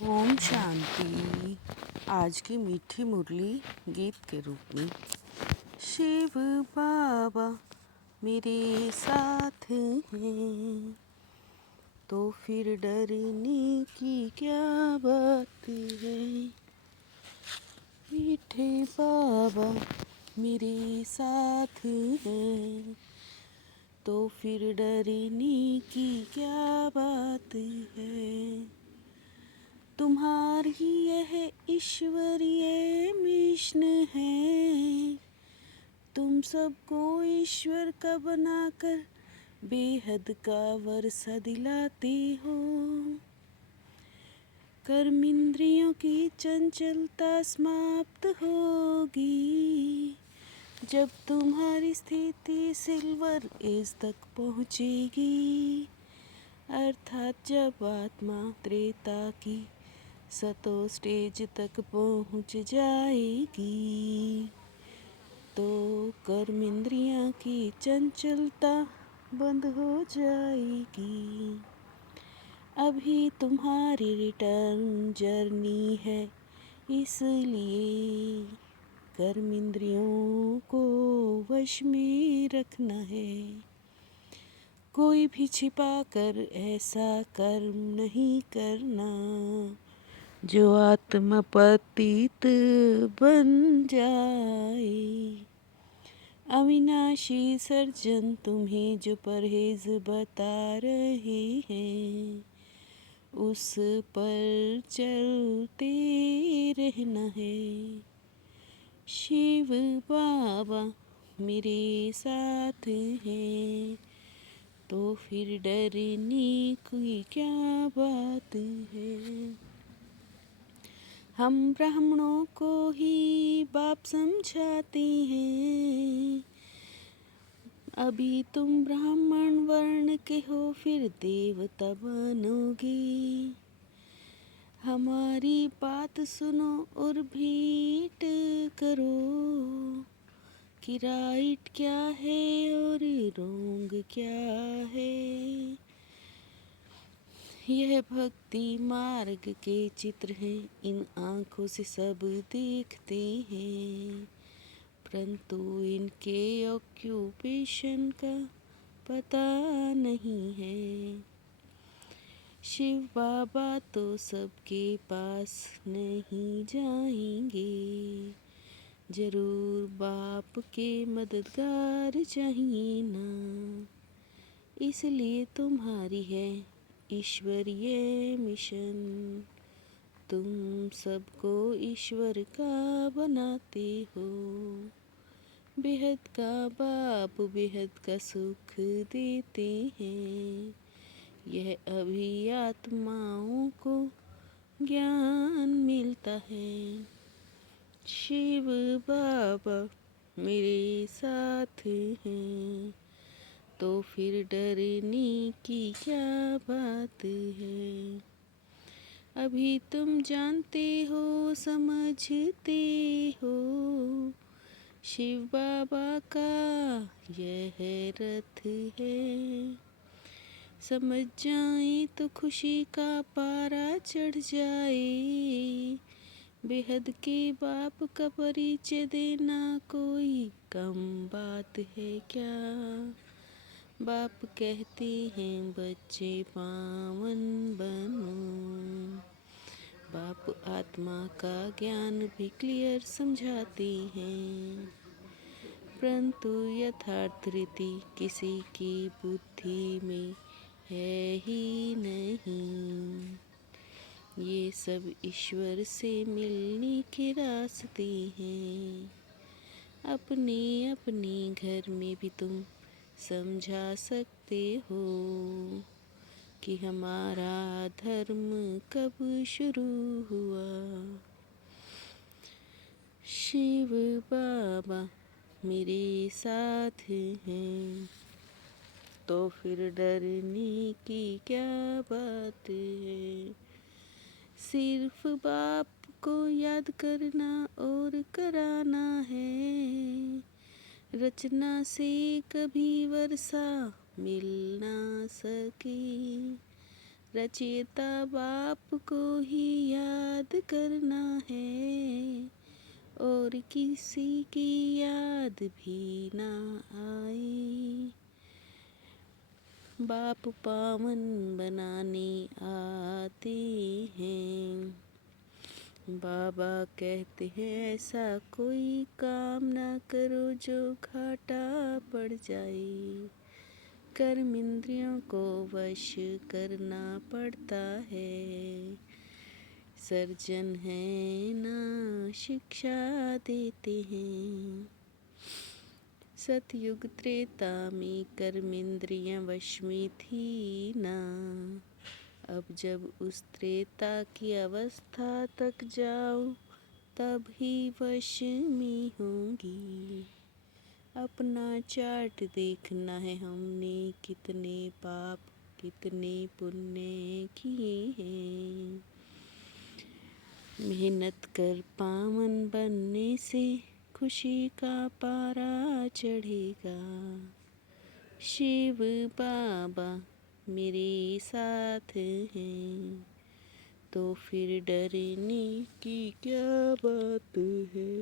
ओम शांति। आज की मीठी मुरली गीत के रूप में। शिव बाबा मेरे साथ हैं तो फिर डरने की क्या बात है। मीठे बाबा मेरे साथ हैं तो फिर डरने की क्या बात है। तुम्हारी यह ईश्वरीय मिशन है, तुम सबको ईश्वर का बनाकर बेहद का वर्षा दिलाते हो। कर्म इंद्रियों की चंचलता समाप्त होगी जब तुम्हारी स्थिति सिल्वर एज तक पहुँचेगी, अर्थात जब आत्मा त्रेता की सतो स्टेज तक पहुँच जाएगी तो कर्म इंद्रियाँ की चंचलता बंद हो जाएगी। अभी तुम्हारी रिटर्न जर्नी है, इसलिए कर्म इंद्रियों को वश में रखना है। कोई भी छिपा कर ऐसा कर्म नहीं करना जो आत्मा पतित बन जाए। अविनाशी सर्जन तुम्हें जो परहेज बता रहे हैं उस पर चलते रहना है। शिव बाबा मेरे साथ हैं तो फिर डरने की क्या बात है। हम ब्राह्मणों को ही बाप समझाते हैं, अभी तुम ब्राह्मण वर्ण के हो फिर देवता बनोगे। हमारी बात सुनो और भेंट करो कि राइट क्या है और रॉन्ग क्या है। यह भक्ति मार्ग के चित्र हैं, इन आँखों से सब देखते हैं, परंतु इनके ऑक्यूपेशन का पता नहीं है। शिव बाबा तो सबके पास नहीं जाएंगे, जरूर बाप के मददगार चाहिए ना, इसलिए तुम्हारी है ईश्वरीय मिशन। तुम सबको ईश्वर का बनाते हो। बेहद का बाप बेहद का सुख देते हैं, यह अभी आत्माओं को ज्ञान मिलता है। शिव बाबा मेरे साथ हैं तो फिर डरने की क्या बात है। अभी तुम जानते हो समझते हो, शिव बाबा का यह रथ है। समझ जाए तो खुशी का पारा चढ़ जाए, बेहद के बाप का परिचय देना कोई कम बात है क्या। बाप कहते हैं बच्चे पावन बनो, बाप आत्मा का ज्ञान भी क्लियर समझाते हैं, परंतु यथार्थ रीति किसी की बुद्धि में है ही नहीं। ये सब ईश्वर से मिलने के रास्ते हैं। अपने अपने घर में भी तुम समझा सकते हो कि हमारा धर्म कब शुरू हुआ। शिव बाबा मेरे साथ हैं तो फिर डरने की क्या बात है। सिर्फ बाप को याद करना और कराना है, रचना से कभी वर्षा मिल ना सके, रचेता बाप को ही याद करना है, और किसी की याद भी ना आए। बाप पावन बनाने आते हैं, बाबा कहते हैं ऐसा कोई काम ना करो जो घाटा पड़ जाए। कर्म इंद्रियों को वश करना पड़ता है, सर्जन है ना शिक्षा देते हैं। सतयुग त्रेता में कर्म इंद्रियां वश में थी ना, अब जब उस त्रेता की अवस्था तक जाओ तब ही वश में होंगी। अपना चार्ट देखना है हमने कितने पाप कितने पुण्य किए हैं। मेहनत कर पावन बनने से खुशी का पारा चढ़ेगा। शिव बाबा मेरे साथ हैं, तो फिर डरने की क्या बात है।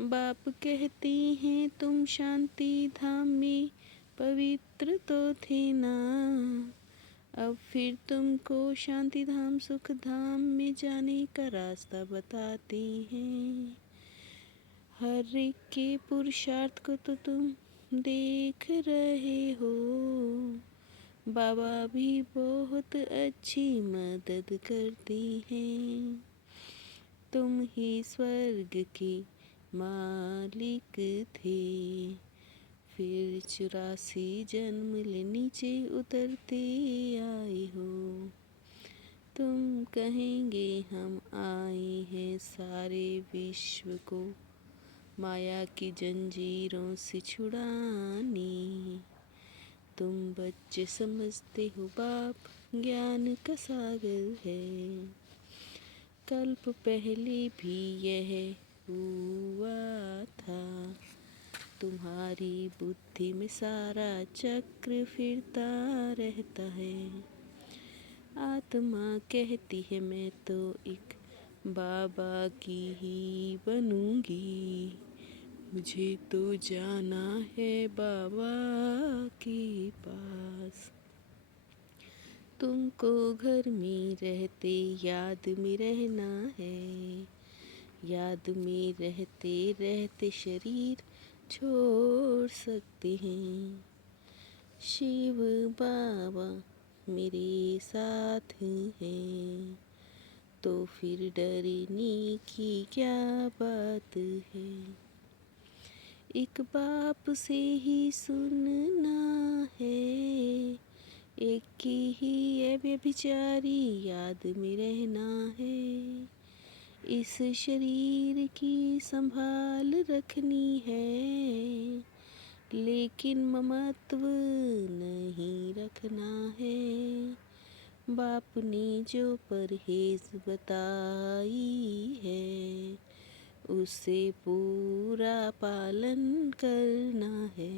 बाप कहते हैं तुम शांति धाम में पवित्र तो थे ना, अब फिर तुमको शांति धाम सुख धाम में जाने का रास्ता बताते हैं। हर एक के पुरुषार्थ को तो तुम देख रहे हो, बाबा भी बहुत अच्छी मदद करती हैं। तुम ही स्वर्ग के मालिक थे, फिर 84 जन्म ले नीचे उतरते आए हो। तुम कहेंगे हम आए हैं सारे विश्व को माया की जंजीरों से छुड़ाने। तुम बच्चे समझते हो बाप ज्ञान का सागर है, कल्प पहले भी यह हुआ था। तुम्हारी बुद्धि में सारा चक्र फिरता रहता है। आत्मा कहती है मैं तो एक बाबा की ही बनूंगी, मुझे तो जाना है बाबा के पास। तुमको घर में रहते याद में रहना है, याद में रहते रहते शरीर छोड़ सकते हैं। शिव बाबा मेरे साथ हैं, तो फिर डरने की क्या बात है। एक बाप से ही सुनना है, एक की ही ये व्यभिचारी याद में रहना है। इस शरीर की संभाल रखनी है, लेकिन ममत्व नहीं रखना है। बाप ने जो परहेज बताई है, उसे पूरा पालन करना है।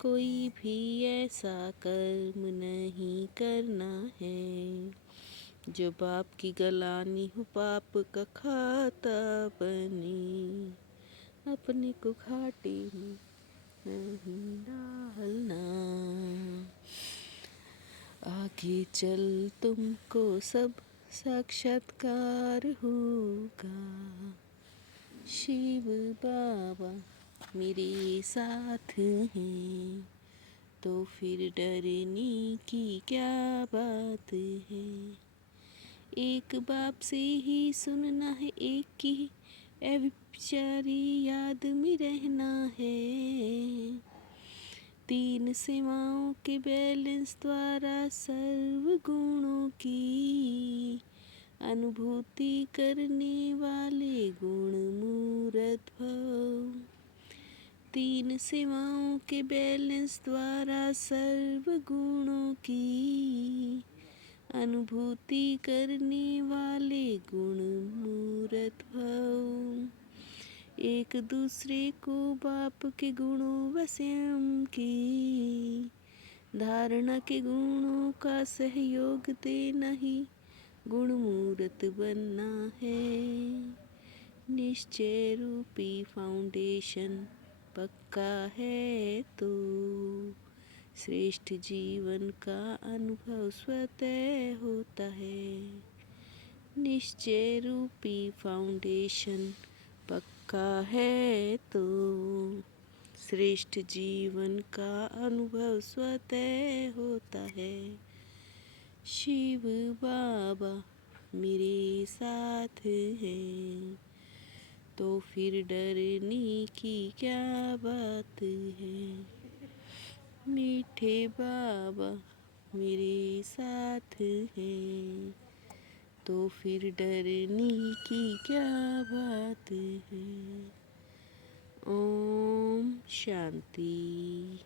कोई भी ऐसा कर्म नहीं करना है जो बाप की गलानी हो पाप का खाता बने। अपने को घाटे में नहीं डालना, आगे चल तुमको सब साक्षात्कार होगा। शिव बाबा मेरे साथ हैं, तो फिर डरने की क्या बात है। एक बाप से ही सुनना है, एक की व्यभिचारी याद में रहना है। 3 सेवाओं के बैलेंस द्वारा सर्व गुणों की अनुभूति करने वाले गुण मूर्त भव। 3 सेवाओं के बैलेंस द्वारा सर्व गुणों की अनुभूति करने वाले गुण मूर्त भव। एक दूसरे को बाप के गुणों व स्वयं की धारणा के गुणों का सहयोग देना ही गुण मूर्त बनना है। निश्चय रूपी फाउंडेशन पक्का है तो श्रेष्ठ जीवन का अनुभव स्वतः होता है। निश्चय रूपी फाउंडेशन पक्का है तो श्रेष्ठ जीवन का अनुभव स्वतः होता है। शिव बाबा मेरे साथ हैं तो फिर डरने की क्या बात है। मीठे बाबा मेरे साथ हैं तो फिर डरने की क्या बात है। ओम शांति।